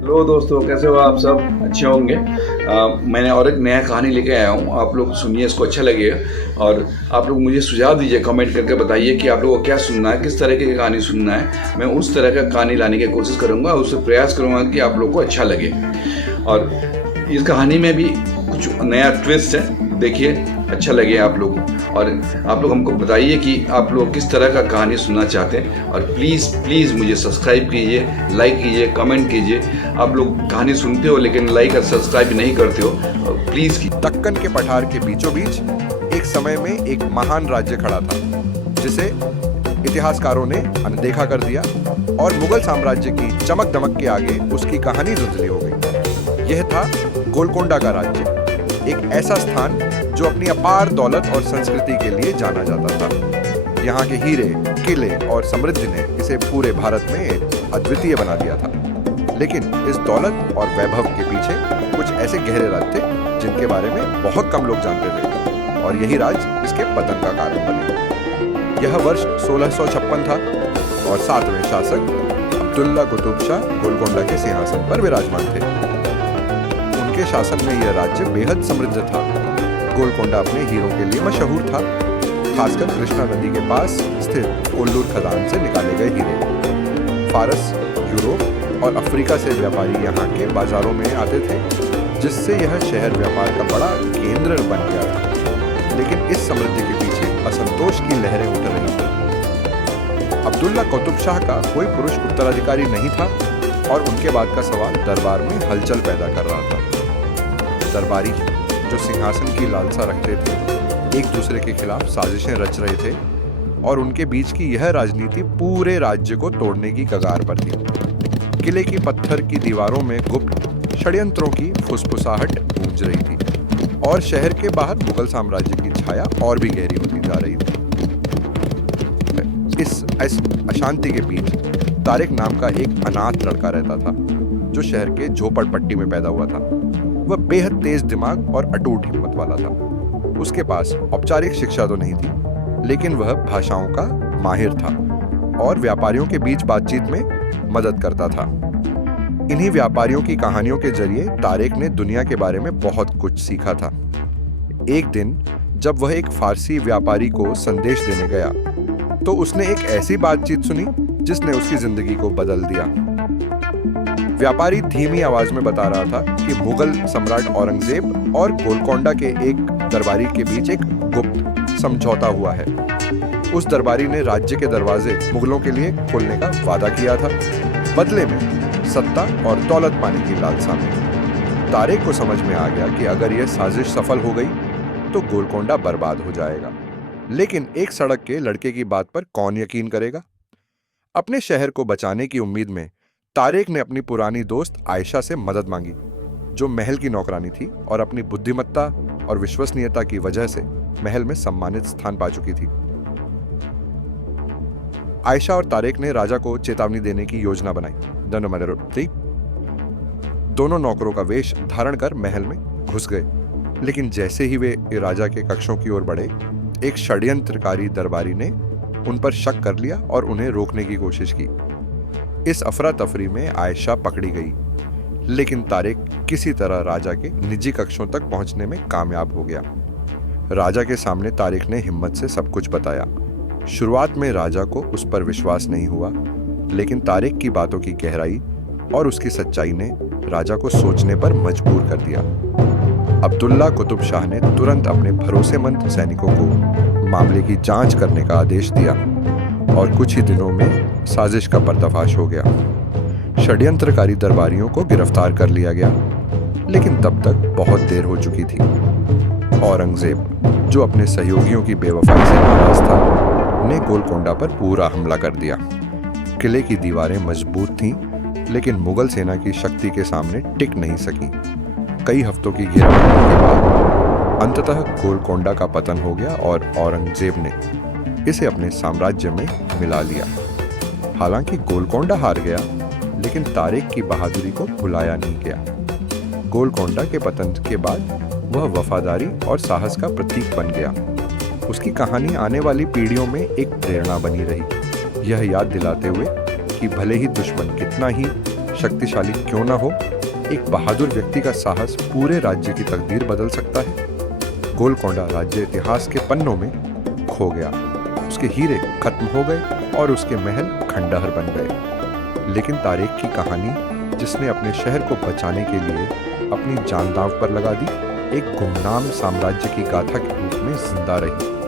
Hello दोस्तों, कैसे हो आप सब? अच्छे होंगे। मैंने और एक नया कहानी लेके आया हूँ, आप लोग सुनिए, इसको अच्छा लगेगा। और आप लोग मुझे सुझाव दीजिए, कमेंट करके बताइए कि आप लोगों को क्या सुनना है, किस तरह की कहानी सुनना है। मैं उस तरह का कहानी लाने की कोशिश करूँगा, उससे प्रयास करूँगा कि आप लोग को अच्छा लगे। और इस कहानी में भी कुछ नया ट्विस्ट है, देखिए अच्छा लगे आप लोग को। और आप लोग हमको बताइए कि आप लोग किस तरह का कहानी सुनना चाहते हैं। और प्लीज़ प्लीज़ मुझे सब्सक्राइब कीजिए, लाइक कीजिए, कमेंट कीजिए। आप लोग कहानी सुनते हो लेकिन लाइक और सब्सक्राइब नहीं करते हो, प्लीज़। दक्कन के पठार के बीचों बीच एक समय में एक महान राज्य खड़ा था, जिसे इतिहासकारों ने अनदेखा कर दिया और मुगल साम्राज्य की चमक दमक के आगे उसकी कहानी धुंधली हो गई। यह था गोलकोंडा का राज्य, एक ऐसा स्थान जो अपनी अपार दौलत और संस्कृति के लिए जाना जाता था। यहाँ के हीरे, किले और समृद्धि ने इसे पूरे भारत में अद्वितीय बना दिया था। लेकिन इस दौलत और वैभव के पीछे कुछ ऐसे गहरे राज थे जिनके बारे में बहुत कम लोग जानते थे, और यही राज इसके पतन का कारण बने। यह वर्ष 1656 था और 7वें शासक अब्दुल्ला कुतुब शाह गोलकोंडा के सिंहासन पर विराजमान थे। उनके शासन में यह राज्य बेहद समृद्ध था। गोलकोंडा अपने हीरों के लिए मशहूर था, खासकर कृष्णा नदी के पास स्थित कोल्लूर खदान से निकाले गए हीरे। फारस, यूरोप और अफ्रीका से व्यापारी यहाँ के बाजारों में आते थे, जिससे यह शहर व्यापार का बड़ा केंद्र बन गया था। लेकिन इस समृद्धि के पीछे असंतोष की लहरें उठ रही थी। अब्दुल्ला कुतुब शाह का कोई पुरुष उत्तराधिकारी नहीं था और उनके बाद का सवाल दरबार में हलचल पैदा कर रहा था। दरबारी, जो सिंहासन की लालसा रखते थे, एक दूसरे के खिलाफ साजिशें रच रहे थे और उनके बीच की यह राजनीति पूरे राज्य को तोड़ने की कगार पर थी। किले की पत्थर की दीवारों में गुप्त षड्यंत्रों की फुसफुसाहट गूंज रही थी और शहर के बाहर मुगल साम्राज्य की छाया और भी गहरी होती जा रही थी। इस अशांति के बीच तारिक नाम का एक अनाथ लड़का रहता था, जो शहर के झोपड़पट्टी में पैदा हुआ था। वह बेहद तेज दिमाग और अटूट हिम्मत वाला था। उसके पास औपचारिक शिक्षा तो नहीं थी, लेकिन वह भाषाओं का माहिर था और व्यापारियों के बीच बातचीत में मदद करता था। इन्हीं व्यापारियों की कहानियों के जरिए तारिक ने दुनिया के बारे में बहुत कुछ सीखा था। एक दिन जब वह एक फारसी व्यापारी को संदेश देने गया, तो उसने एक ऐसी बातचीत सुनी जिसने उसकी जिंदगी को बदल दिया। व्यापारी धीमी आवाज में बता रहा था कि मुगल सम्राट औरंगजेब और गोलकोंडा के एक दरबारी के बीच एक गुप्त समझौता हुआ है। उस दरबारी ने राज्य के दरवाजे मुगलों के लिए खोलने का वादा किया था, बदले में सत्ता और दौलत पाने की लालसा में। तारिक को समझ में आ गया कि अगर यह साजिश सफल हो गई तो गोलकोंडा बर्बाद हो जाएगा। लेकिन एक सड़क के लड़के की बात पर कौन यकीन करेगा? अपने शहर को बचाने की उम्मीद में तारिक ने अपनी पुरानी दोस्त आयशा से मदद मांगी, जो महल की नौकरानी थी और अपनी बुद्धिमत्ता और विश्वसनीयता की वजह से महल में सम्मानित स्थान पा चुकी थी। आयशा और तारिक ने राजा को चेतावनी देने की योजना बनाई। दोनों नौकरों का वेश धारण कर महल में घुस गए, लेकिन जैसे ही वे राजा के कक्षों की ओर बढ़े, एक षड्यंत्रकारी दरबारी ने उन पर शक कर लिया और उन्हें रोकने की कोशिश की। इस अफरा तफरी में आयशा पकड़ी गई, लेकिन तारिक किसी तरह राजा के निजी कक्षों तक पहुंचने में कामयाब हो गया। राजा के सामने तारिक ने हिम्मत से सब कुछ बताया। शुरुआत में राजा को उस पर विश्वास नहीं हुआ, लेकिन तारिक की बातों की गहराई और उसकी सच्चाई ने राजा को सोचने पर मजबूर कर दिया। अब्दुल्ला कुतुब शाह ने तुरंत अपने भरोसेमंद सैनिकों को मामले की जांच करने का आदेश दिया और कुछ ही दिनों में साजिश का पर्दाफाश हो गया। षड्यंत्रकारी दरबारियों को गिरफ्तार कर लिया गया, लेकिन तब तक बहुत देर हो चुकी थी। औरंगजेब, जो अपने सहयोगियों की बेवफाई से नाराज था, ने गोलकोंडा पर पूरा हमला कर दिया। किले की दीवारें मजबूत थीं, लेकिन मुगल सेना की शक्ति के सामने टिक नहीं सकी। कई हफ्तों की घेराबंदी के बाद अंततः गोलकोंडा का पतन हो गया और औरंगजेब ने इसे अपने साम्राज्य में मिला लिया। हालांकि गोलकोंडा हार गया, लेकिन तारिक की बहादुरी को भुलाया नहीं गया। गोलकोंडा के पतन के बाद वह वफादारी और साहस का प्रतीक बन गया। उसकी कहानी आने वाली पीढ़ियों में एक प्रेरणा बनी रही, यह याद दिलाते हुए कि भले ही दुश्मन कितना ही शक्तिशाली क्यों ना हो, एक बहादुर व्यक्ति का साहस पूरे राज्य की तकदीर बदल सकता है। गोलकोंडा राज्य इतिहास के पन्नों में खो गया, उसके हीरे खत्म हो गए और उसके महल खंडहर बन गए। लेकिन तारेक की कहानी, जिसने अपने शहर को बचाने के लिए अपनी जान दांव पर लगा दी, एक गुमनाम साम्राज्य की गाथा के रूप में जिंदा रही।